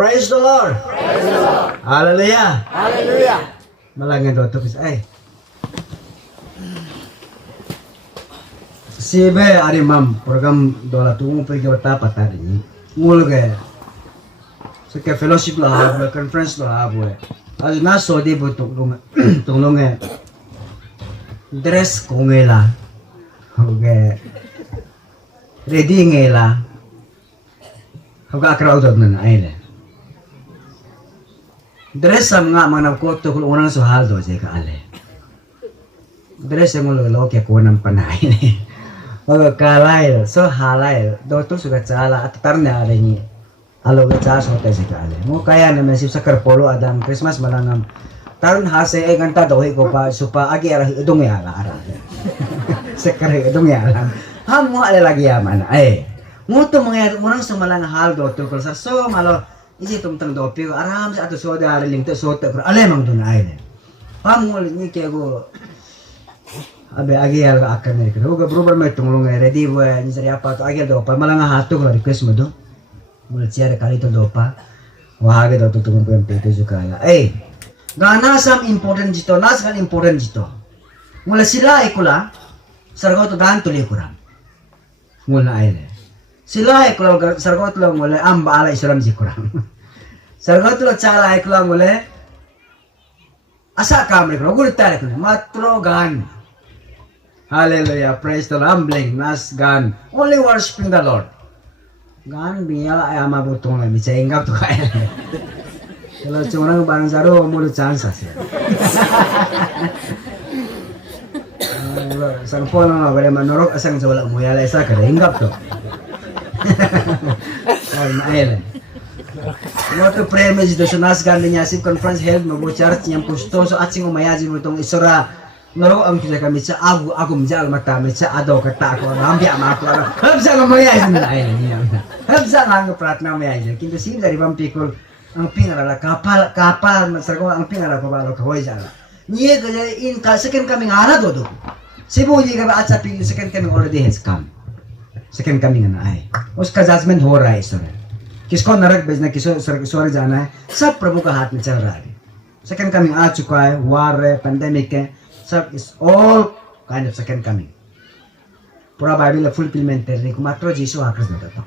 Praise the Lord. Praise the Lord. Hallelujah. Hallelujah. Malangin daw ito. Ay. Sibe ari mam program dola tungu pergi wata patari ni. Mulu ke. So ke fellowship lah habu, conference lah habu. Aja na sodi bu tunglung dress kongela. Oke. Ready ngela. Hoga akraw dod na aile. Dress sam nga manam ko to kung unang suhal do je ka ale. Dress yang lo ke ko nang panay ni. Oga kalay so halay do to suga chala at tarna ale ni. Alo ga cha so te je ka ale. Mo kaya na mesip sa karpolo adam Christmas malangam. Tarun hase e ganta do ko pa supa agi ara idong ya la ara. Sekar idong ya la. Ham mo ale lagi yaman ay. Mo to mga unang sumalang hal do to kul sa so malo isi tumtang dopi aram sa ato soda aling to sota pero alemang dun ay ne pamul ni ke go abe agi al akan ne ko go bro may tumulong ay ready wa ni sari apa to agi do pa malanga hato ko request mo do mul siya kali to do pa wa agi do to tumong ko pete ju kala eh gana sam important jito nas kan important jito mula sila ikula sargo to gan tuli kuram mula ay ne sila kalau sargot lo mule amba ala islam si kurang sargot lo cala ikla mule asa kamre ko gulit tare ko matro gan hallelujah praise the Lord humbling nas gan only worshiping the Lord gan biya ay ama butong na mi enggap to kaya kalau curang barang saro mulu chance asya sang pon na bare manorok asang jawala mo yala isa ka enggap to Mael. Moto premis do sunas gandinya sip conference held no church yang pusto so atsing umayaji mutong isora noro ang kita kami sa aku menjal mata mi sa ado kata ko ambi ama ko habsa no mayaji na ay niya habsa ang pratna mayaji kinto sim dari vampikul ang pingara kapal masargo ang pingara ko balo ko jala niye ga in ka second coming ana do sibu ni ga atsa ping second coming already has come second coming ना आए उसका जजमेंट हो रहा है इस समय किसको नरक भेजना किसको स्वर्ग जाना है सब प्रभु का हाथ में चल रहा है सेकंड कमिंग आ चुका है वार है पेंडेमिक है सब इस all kind of second coming पूरा बाइबल फुलफिलमेंट करने को मात्र जीसु आकर देता था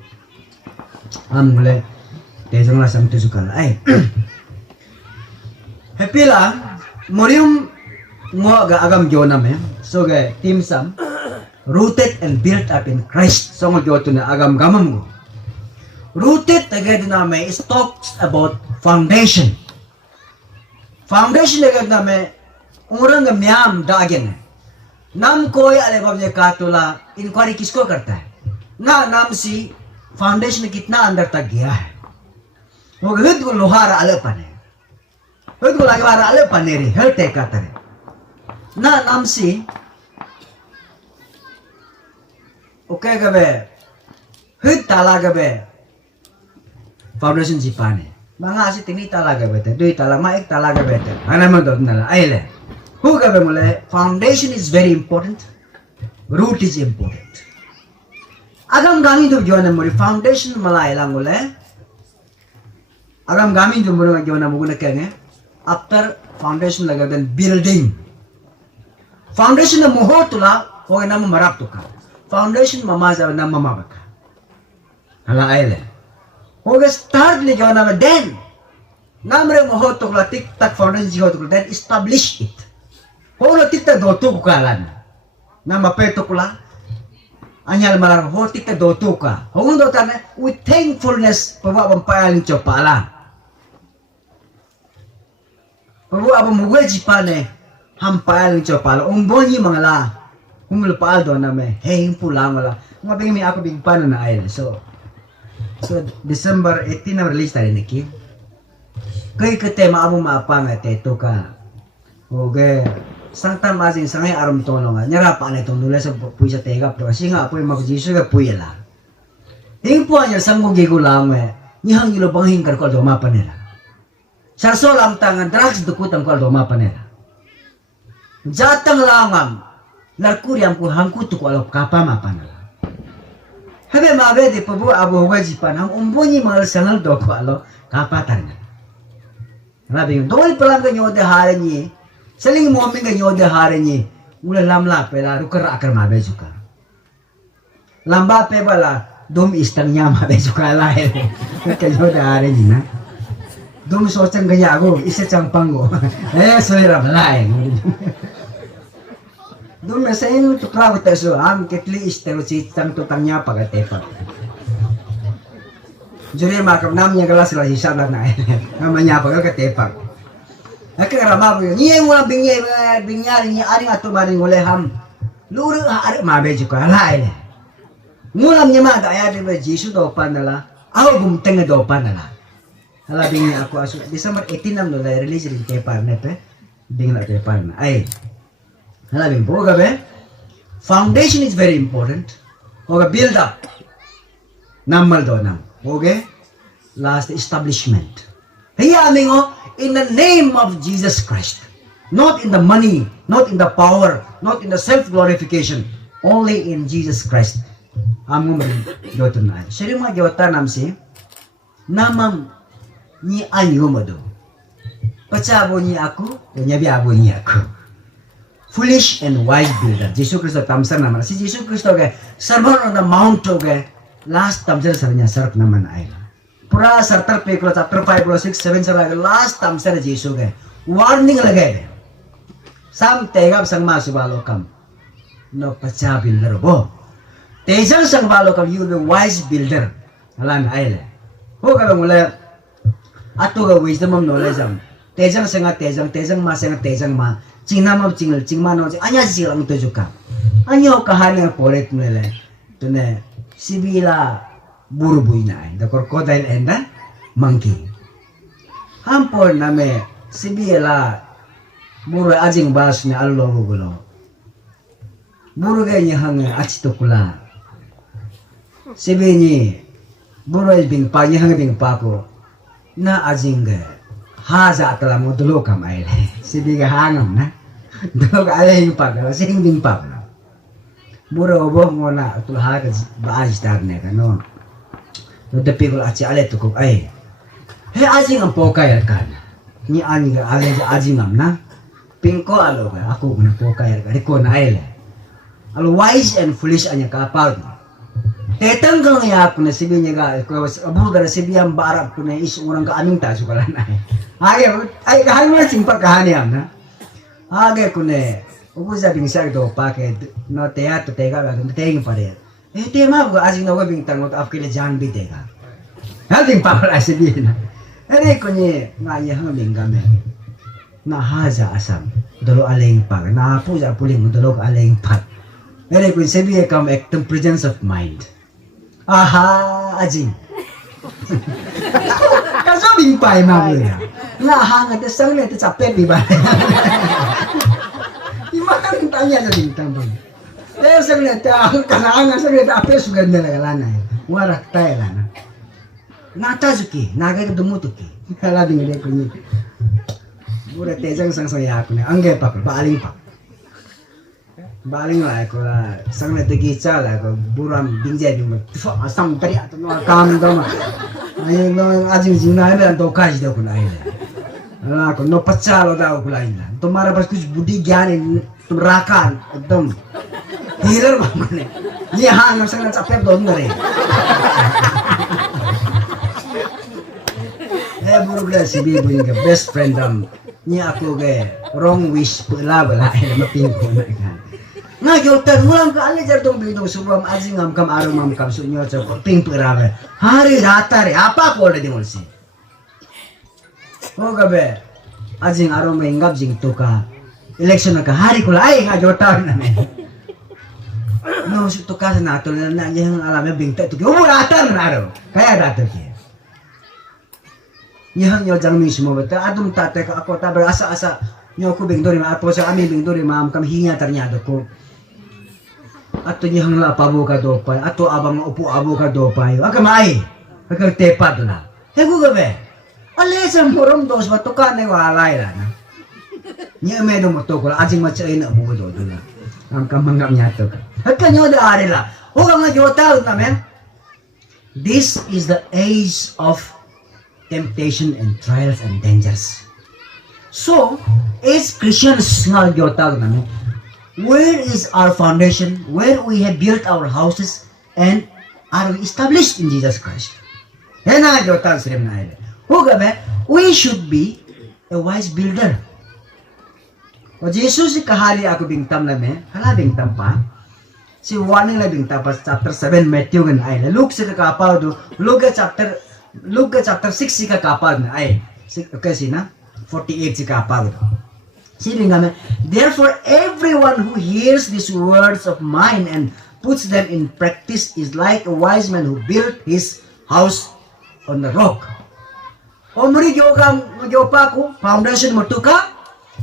हम बोले तेजंगला समते चुका है हेपीला मोरियम मो agam gyona में so गए टीम सम rooted and built up in Christ. So magyoto na agam gamam mo. Rooted agad namin is talks about foundation. Foundation agad namin umurang miyam dagen. Nam कोई अलग अपने कातुला इंक्वायरी किसको करता है ना नाम सी फाउंडेशन कितना अंदर तक गया है वो खुद को लोहारा अलग पने खुद को लगवारा अलग पने रे हेल्थ एक करता है ना नाम सी ओके कबे खुद ताला कबे फाउंडेशन जिपाने mga asi tini talaga bete dui tala ma ek talaga bete ana mo dod nala aile hu gabe mole foundation is very important root is important agam gami do jona mole foundation mala ilang mole agam gami do mole jona muguna kenge after foundation laga then building foundation na mohotula ho na marap to ka foundation mamaza na mamabaka ala aile होगा स्टार्ट ले जाओ ना मैं देन नामरे मोह तो कला टिक तक फाउंडेशन जी हो तो देन एस्टैब्लिश इट होगा टिक तक दो तो कुकाlan ना मपे तो कला anyal malang ho टिक तक दो तो का होगा दो तने with thankfulness pembuat pempayalan copala pembuat apa mugwe jipane hampayalan copala umbonyi mangala humul paal do na me hey pulang wala ngabing mi ako bing pan na ay so December 18 na release tayo niki. Kay kete maamu maapang ate to ka. Oge sangtan masing sangay aram tono nga nyara pa na itong nula sa puy sa tegap to kasi nga apoy magjisu ka puy la. Ting po anya sang gigulang me nihang ilo banghin kar ko do mapanela. Sa so lam tangan drugs dukutang ko do mapanela. Jatang langam narkuriam ko hangkut ko alop kapa mapanela. Habe mabe di pabu abu ga jipan ham umboni mal sangal do ko alo kapatan. Rabi dol pelang ga nyode hare ni. Seling momi ga nyode hare ni. Mula lamla pela rukar akar mabe juga. Lamba pe bala dum istangnya mabe juga lain. Ka nyode hare ni na. Dum sochang ga yago isa chang pango. Soira lain. Dum na sa inyo tukla ko tayo am ketli istero si tang tutangnya pagatepa. Jure makam namnya galas la hisab na namanya pagatepa. Nakarama ko niye mo bingya ni ari ato maring ole ham. Luru ari mabe juga lain. Ngulam niya ma daya de Jesu do panala. Aw bumteng do panala. Hala bingya ako aso December 18 nam no la release rin kay parne bingla kay parna. Ay Halabing po gabi, foundation is very important. Okay, build up. Namal do nam. Okay? Last, establishment. Hiya aming in the name of Jesus Christ. Not in the money, not in the power, not in the self-glorification. Only in Jesus Christ. Among do to na. Siri mga gyota nam si, namam ni anyo mo do. Pachabo ni ako, nyabiabo ni ako. Foolish and wise builder. Jesus Christ tamsar naman. Si Jesus Christ ke sermon on the mount ke last tamsar sarnya sarap naman ay. Pura sartar pe ko chapter 5 6 7 sarag last tamsar Jesus ke warning lagay. Sam tegap sang masubalo kam. No pacha builder bo. Tejang sang balo kam you the wise builder. Alan ay le. Ho ka mula ato ga wisdom of knowledge am. Tejang sanga tejang ma sanga tejang ma. Cingna cingel cingmano anya silang to juga. Anyo kahani ang poret nila. Tune sibila burubuy na ay. The crocodile and the monkey. Hampon name sibila buru ajing bas na allo gulo. Buru ganya hang achito kula. Sibini buru bing pa niya hang bing pa ko na ajing haza atala mo dulo kamay le. Sibiga hangam na. Dulo ka alay yung pag. Sing bing pag. Buro obo mo na. Tulha ka baaj tar ne ka no. Dapi ko aci alay tukok ay. He ajing ang pokay ka na. Ni ani ka alay ajing am na. Pingko alo ka. Ako na pokay ka. Riko na ay le. Alo wise and foolish anya ka apal. Tetang ka lang ako na sibi niya ka. Aburo dara sibi ang barap ko na isurang ka aming taso ka lang ay. Ay kahal mo simpa kahani am na. Age kune ubu sa bing sar do paket no teatro tega ba teng pare. Tema ko asing no bing tang ko afkile jan bi tega. Hading pa pala si na. Ere kunye nga ya hang bing game. Na haza asam dolo aleng pag na puja puling dolo aleng pag. Ere kun sebi kam active presence of mind. Aha ajing. Kaso bing pai ma ya. Nga hanga te sang le te capek di ba. Imakan tanya sa bintang bang. Te sang le te kasanga sang le te ape sugan na lana. Warak tay lana. Nata zuki, naga ke dumutuki. Kala ding le kunyi. Bura te sang sang ya aku ne angge pak baling pak. Baling la ko la sang le te gicha la ko buram bingje bing asam tari atau kam do ma. Ayo no ajing jina ne do kaji do kunai. Aku no pacalo daw kulain lang. Tumara pas kuch budi gyani tumrakan एकदम hirar ba mane. Ni hangam sang capek don ngare. Buru bla si bibu yung best friend am. Ni ako ge wrong wish pula bala ay maping ko na kan. Nga yotan ngulam ka ali jar tong bidong subam ajing am kam arum am kam sunyo sa ping pura hari ratare apa ko le dimolsi. Oh gabe, ajing aro may ngap jing tuka election na kahari ko ay nga jota na me. No si tuka sa nato na yang alam bingta tuki umuratan na aro kaya dato ki. Yang yo jang mismo beta adum tate ka ako ta asa nyo ko bingdori ma apo sa ami bingdori ma am kam hinga ternyado ko. Ato yang la pabo ka do pa ato abang upo abo ka do pa yo akamai ka tepa do na. Hego gabe. Alisam morom dos batukan ne walay la na. Nya me do moto ko ajing macai na mo do na. Ang kamangam nya to. Hakka nyo da are la. Huwag nga jota na men. This is the age of temptation and trials and dangers. So, as Christians nga gyotag namin, where is our foundation? Where we have built our houses and are we established in Jesus Christ? Yan nga gyotag sa rin na ila. Hugabe, we should be a wise builder. O Jesus si kahali ako bingtam namin, hala bingtam pa. Si warning na bingtam pa chapter 7 Matthew nga ay. Luke si kakapaw do, Luke chapter 6 si kakapaw na ay. Okay, sina? 48 si kapaw do. Sino nga therefore everyone who hears these words of mine and puts them in practice is like a wise man who built his house on the rock. O muri pa ko, foundation mo to ka,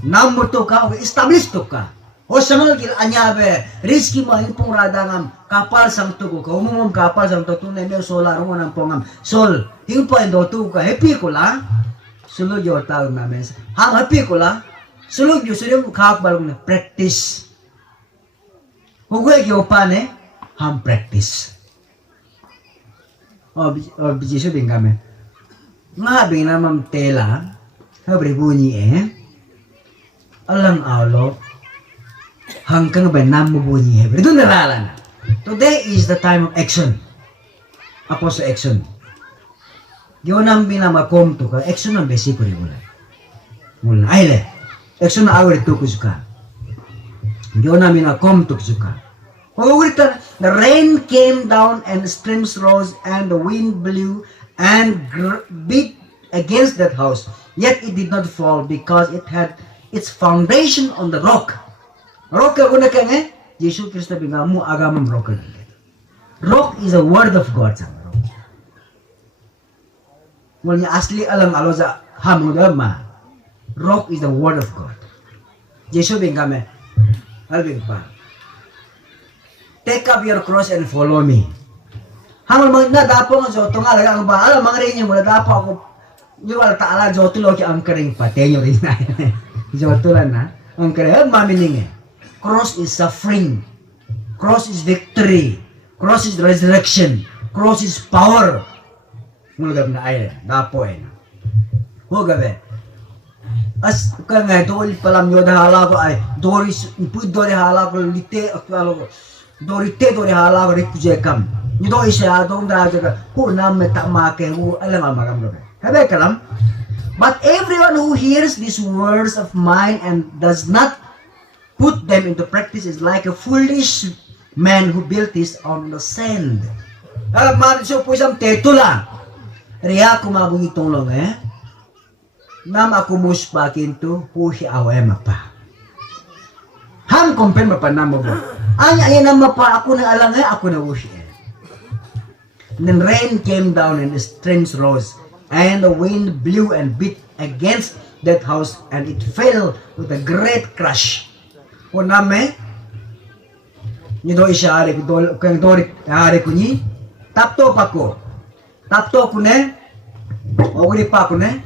nam mo to ka, o establish to ka. O sa mga anyabe, risky mo yung pong radangam, kapal sang tuko ka, umumum kapal sang tuko, na may solar mo ng pongam, sol, yung po yung doto ka, happy ko lang, sulod yung tawag namin, happy ko lang, sulod yung kakbal mo na practice. Huwag yung pa ne, practice. O, bijiso din kami. Nga bing namam tela, habri bunyi alang aulo, hanggang ba namu bunyi hebri. Ito naralan na. Today is the time of action. Apo sa action. Gyo nang binamakom to ka, action ang besi ko rin mula. Mula, ayle. Action na awal ito kusuka. Gyo nang binakom to kusuka. The rain came down and streams rose and the wind blew and beat against that house. Yet it did not fall because it had its foundation on the rock. Rock ako na kaya Jesus Christ binga mo agamam rock. Rock is a word of God. Wala asli alam alo sa hamudama. Rock is the word of God. Jesus binga me. Alvin pa. Take up your cross and follow me. Hamal mga nadapo nga joto nga laga ang ba alam mga rin mo nadapo ako yung wala taala joto lo ki ang kering patenyo rin na joto lang na ang kering mamining cross is suffering, cross is victory, cross is resurrection, cross is power. Mulgab na ay dapo mo gabe as ka nga dol palam yo hala ko ay doris ipud dori hala ko lite akalo dorite dori hala ko rikuje kam Nido isya dong daraja ka nam meta make hu alam magam lobe. Habe kalam. But everyone who hears these words of mine and does not put them into practice is like a foolish man who built his on the sand. Man so po isang tetula. Riya kumabung itong long Nam ako muspa kinto puhi awe mapa. Ham kompen mapa namo bo. Anya na mapa ako na alang ako na ushi. And then rain came down and the streams rose, and the wind blew and beat against that house, and it fell with a great crash. Kuname, nido isya ari ko kang dori ari ko ni tapto pa ko ne, ogri pa ko ne,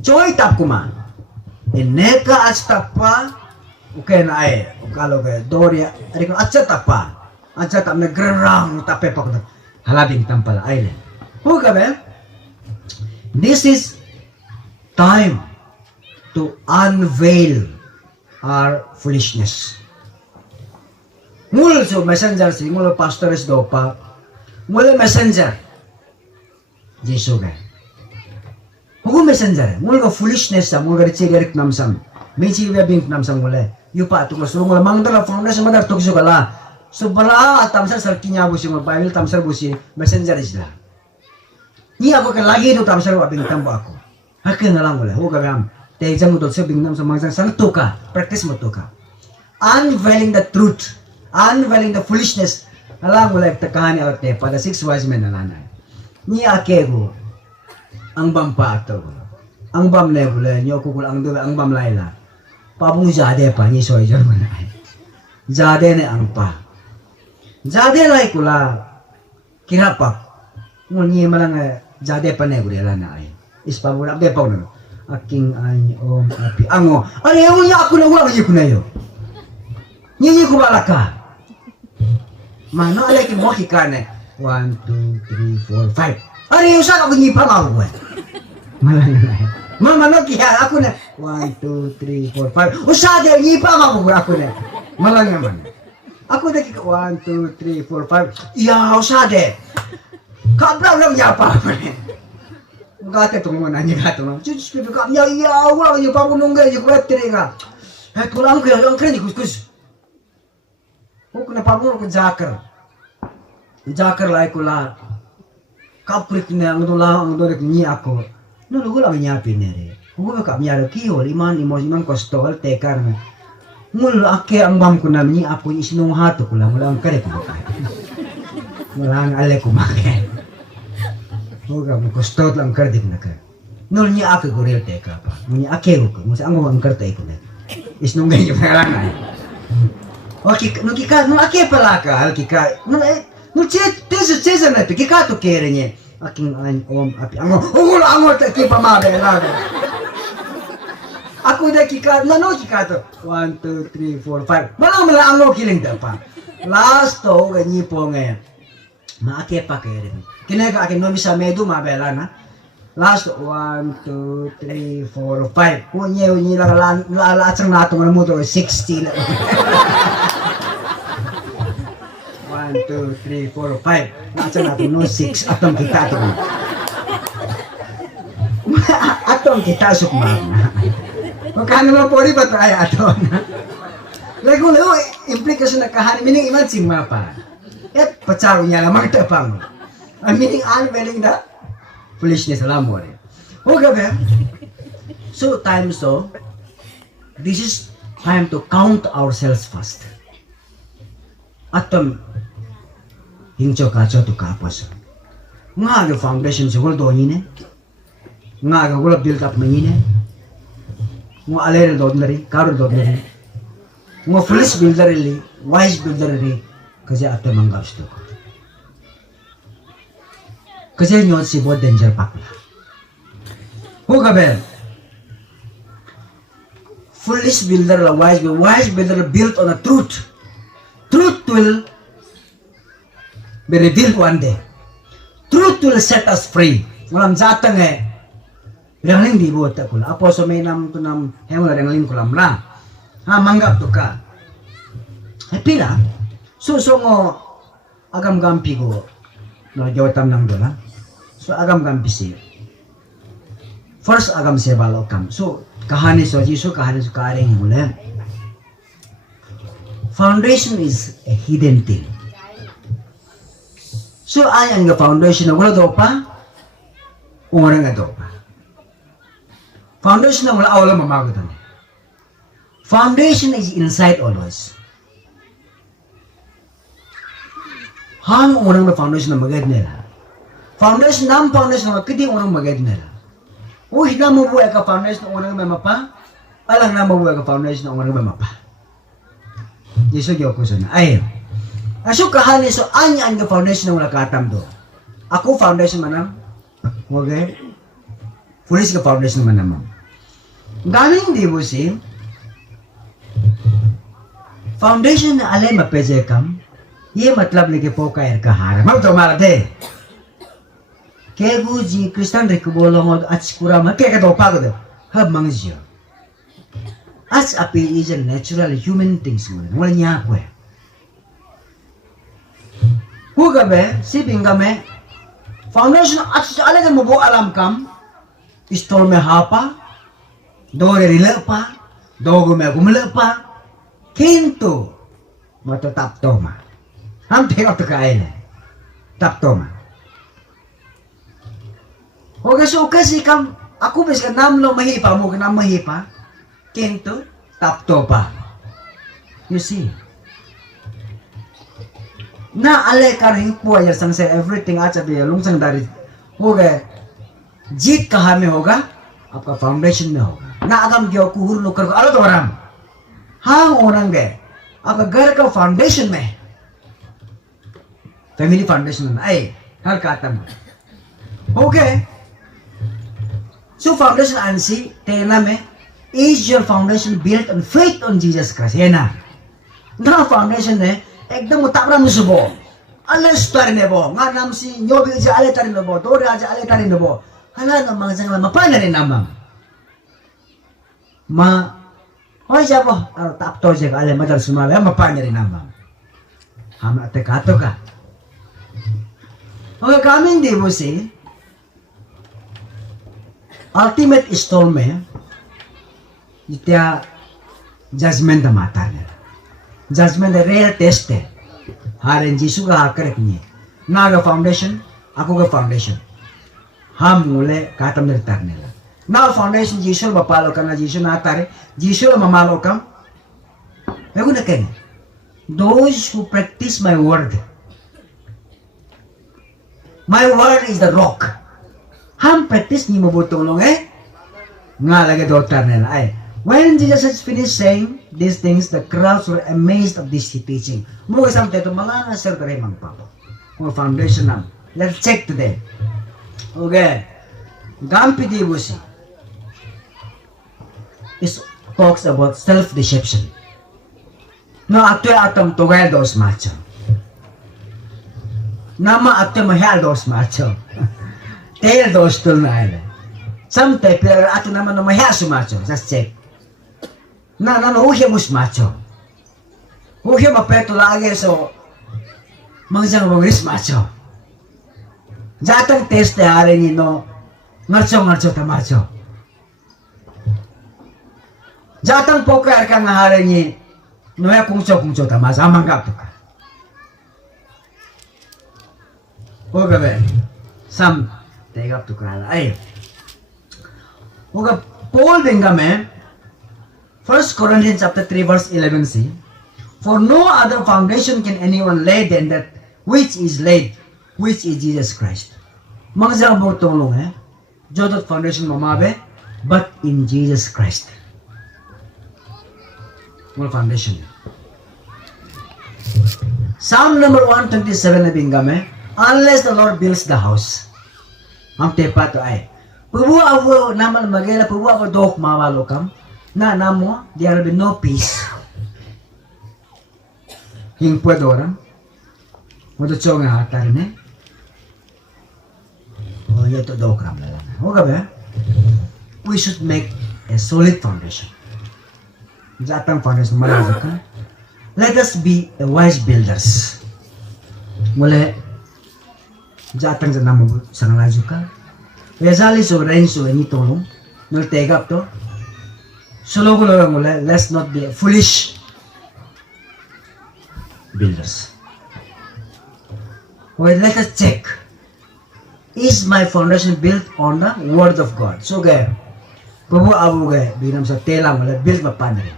joy tap ko ma. Ineka astap pa, okay na ay, ukalo ga dori ari ko atsa tapa, atsa tap na grang tape pa ko. Halabing tampala island. Hugabe, this is time to unveil our foolishness. Mula so messenger si mula pastores do pa mula messenger Jesus ga. Hugo messenger mula foolishness sa mula richigarik namsam. Mechi bing namsam mula. Yupa to so mula mangdara foundation madar to so kala. So bala at tamsar sarkinya busi mo Bible tamsar busi messenger isla. Ni ako ka lagi do tamsar wa bing tambo ako. Hakin na lang wala. Ho gam. Te exam do sa bing nam sa mga sang tuka, practice mo tuka. Unveiling the truth, unveiling the foolishness. Alam wala ta kahani ate pada 6 wise men nalanay. Ni akego ang bampa ato. Ang bam level nyo kukul ang do ang bam laila. Pabung jade pa ni soy jar manay. Jade ne ang pa. Jade lai kula kirapa ngunyi malang jade pa ne gurela na ay ispa bura be pa no aking ay om api ango ani ang ya ako na wala yi kunayo nyi ko balaka mano alay ki mo hikane 1, 2, 3, 4, 5. Ari usa ka bunyi pa mau gue. Malah na. Mama no kiya ako na 1, 2, 3, 4, 5. Usa dia nyipa mau gue ako na. Malah naman. Ako na kika 1, 2, 3, 4, 5. Iya usa de. Kabla lang nyapa pa ne. Gate tong mo na ni gato no. Just ko ka ya ya wa yo pa kunong ga yo kwetri ga. Kulang ko ang kredi kus. Ko na pa mo ko Jakar lai kula kaprik na ang dola ang dole ni ako no lo gula nya pinere ko ka nya ki iman kostol tekar na mul ake ang bam ko na ni ako isinong hato kula mula ang kare ko ka mula ang ale ko make ko ga mo kostol lang kare na ka no ni ako gorel teka pa ni ake ko mo sa ang karte ko na isinong ganyo pa lang okay no ake pala ka kika no tesa na pika to kere niya aking om api ango ki pamabe na ako da kika to 1 2 3 4 5 mala ango kiling da pa last to ganyi po ngayon maake pa kere kinaga akin no misa medu mabela na last 1 2 3 4 5 kunye lang la nato mo to 16 1, 2, 3, 4, 5. Nasa natin no 6. Atong kita ito. Atong kita sukmama. Kung kano mo po rin ba tayo atong? Lago implikasyon na kahani. Mining iman sing mapa. At patsaro niya lamang tapang. Ang mining unwilling na foolishness alam mo rin. Okay ba? So time so, this is time to count ourselves first. Atong hingcho kacho to kapos nga ga foundation siguro do ne nga ga gula build up ne mo alere do nari karo do nari mo foolish builder li wise builder li kasi ato manggap sto kasi nyo si bo danger pakla ho gabe foolish builder la wise builder built on a truth will be revealed one day. Truth will set us free. Walang zatang Rangling di buat aku lah. Apa so may nam tu nam hemula rangling kulam lang. Ha manggap tu ka. Pila. So ngo agam gampi ko. No jawatam nang dola. So agam gampi si. First agam sebalo kam. So kahani so jisu kahani so karing mula. Foundation is a hidden thing. So ayan nga foundation na wala daw pa, orang nga daw pa. Foundation na wala awala mamagutan. Foundation is inside always. Hang orang na foundation na magad nila. Foundation na makiti orang magad nila. Uy, na mabuhay ka foundation na orang may mapa, alang na mabuhay ka foundation na orang may mapa. Yeso gyo ko sana. Ay, aso kahani so anya ang foundation ng wala katam do. Ako foundation manam. Okay? Police ka foundation manam. Galing di mo si foundation na alay mapeje kam. Ye matlab lagi po kair kahara. Mam to malade. Kegu ji Kristan rek bolong at sikura ma kaya do pagod. Hab mangjo. As api is a natural human things mo. Wala niya ako eh. Huwag be, siping kami, foundation at alagan mo po alam kam, istol me hapa, dore rila pa, dogo me gumila pa, kinto, mato taptoma. Ang tingap to kain eh, taptoma. Huwag so kasi kam, ako bis ka namlo mahipa mo, kanam mahipa, kinto, taptopa. You see? Na ale karing po ya sang se everything acha be lung sang dari होगा जीत कहाँ में होगा आपका फाउंडेशन में होगा ना अगम जो कुहर नुकर को अलग वरम हाँ ओरंगे आपका घर का फाउंडेशन में फैमिली फाउंडेशन में आए हर कातम okay so foundation ansi tena में is your foundation built on faith on Jesus Christ है ना ना फाउंडेशन है एकदम उतावला मुझे Alas tarin nebo. Nga nam si nyobi aja ale tarin nebo. Dore aja ale tarin nebo. Hala na mga jangan mapana rin namang. Hoy siya po. Tapto siya ka ale madal sumabi. Mapana rin namang. Hama ate kato ka. Okay, kami hindi mo si ultimate installment itiya judgment na mata nila. Judgment na real test eh. Harin Jisu ka hakarik niya. Naga foundation, ako ka foundation. Ham mule katam nirtar nila. Na foundation Jisu mapalo ka na Jisu na atare. Jisu mamalo ka. Ego na kanya. Those who practice my word is the rock. Ham practice ni mabutulong eh. Nga lagi doktor nila ay. When Jesus has finished saying these things, the crowds were amazed of this teaching. Mga samte ito, mga nasir ka rin magpapa. Mga foundation na. Let's check today. Okay. Gampi di busi. It talks about self-deception. No, ato'y atom tugay dos macho. Nama ato'y mahal dos macho. Tail dos tul na ay. Samte, pero ato naman na mahal su macho. Just check. Na uhiya mus macho. Uhiya mapeto lagi so mangjang mangris macho. Jatang teste hari ni no ngarcho ta macho. Jatang poker ka nga hari ni noya kungcho ta macho amanggap ka. Oga be. Sam tegap tu kala ay. Oga Paul dengame 1 Corinthians chapter 3 verse 11 see, for no other foundation can anyone lay than that which is laid, which is Jesus Christ. Mga sabong tulong Jodot foundation mamabe, but in Jesus Christ. Mga foundation. Psalm number 127 na binggame, unless the Lord builds the house. Ang tepa to ay, pubuwa abo naman magela, pubuwa abo dok mawalokam, na namo, there will be no peace. Hing puedoran, muducho nga hatarin O yato dok ram lang. Okay ba? We should make a solid foundation. Jatang foundation malazak ka. Let us be a wise builders. Mula jatang sa namo sang lazu ka. Yazali so Renzo ini tolong nol tegap to. Solo mula let's not be foolish builders. Well, let us check. Is my foundation built on the word of God? So gaya, Prabhu abu gaya, binam sa tela mula built mapanari.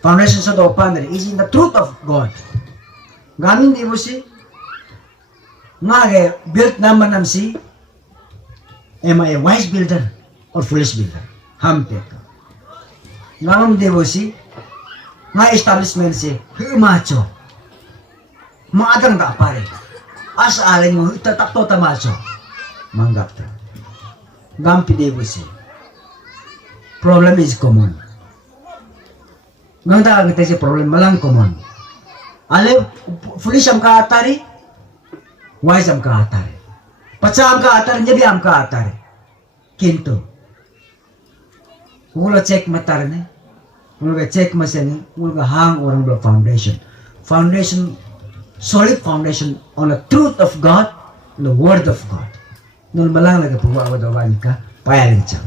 Foundation sa do panari is in the truth of God. Gamin di mo si, nga gaya, built naman nam si, am I a wise builder or foolish builder? Hampet. Ngayon di mo si, nga establishment si, macho. Maadang da pare. Asa alin mo, itatakto ta macho. Manggap ta. Gampi di mo si. Problem is common. Ngayon ta kita si problem malang common. Ale, foolish am ka atari, wise am ka atari. Patsa am ka atari, nyabi am ka atari. Kinto. Mula check matar ne, mula check masani, mula hang orang bla foundation. Foundation, solid foundation on the truth of God, and the word of God. Nul malang lagi pagwawa dawan ka, payarin siya.